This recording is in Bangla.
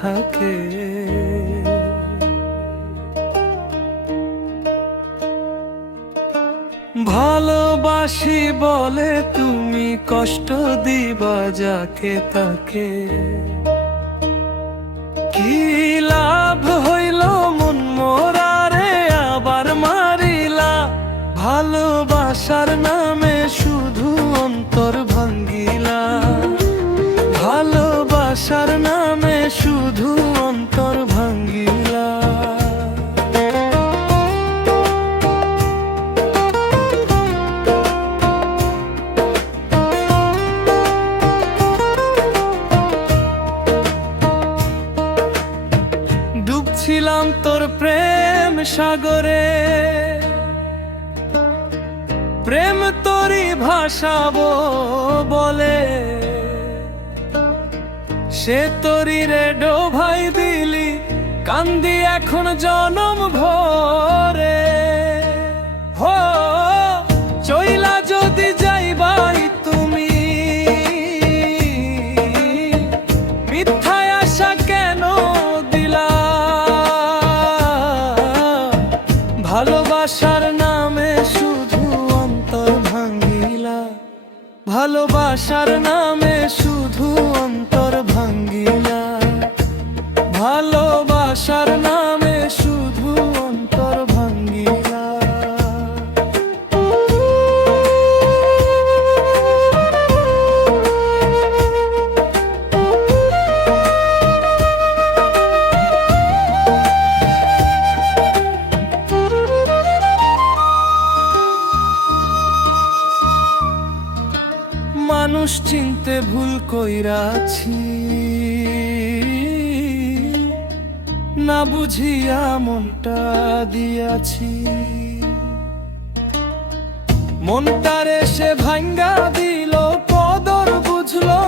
থাকে। ভালোবাসি বলে তুমি কষ্ট দিবা যাকে তাকে, কি লাভ হইল মন মোরারে আবার মারিলা। ভালোবাসার নামে শুধু অন্তর ভাঙ্গিলা, ভালোবাসার নামে শুধু অন্তর ভাঙ্গিলা। ডুবছিলাম তোর প্রেম সাগরে, প্রেম তোরই ভাসাবো বলে, সে তোরই রে ডোভাই দিলি, কান্দি এখন জনম ভরে। হো চইলা যদি যাইবাই তুমি, মিথ্যায় আশা কেন দিলা। ভালোবাসার নামে শুধু অন্তর ভাঙ্গিলা, ভালোবাসার নামে শুধু অন্তর ভাঙ্গিলা, ভালোবাসার নামে শুধু অন্তর ভাঙ্গিলা। মানুষ চিনতে ভুল কইরাছি, না বুঝিয়া মনটা দিয়াছি। মনটারে সে ভাঙ্গা দিল, কদর বুঝলো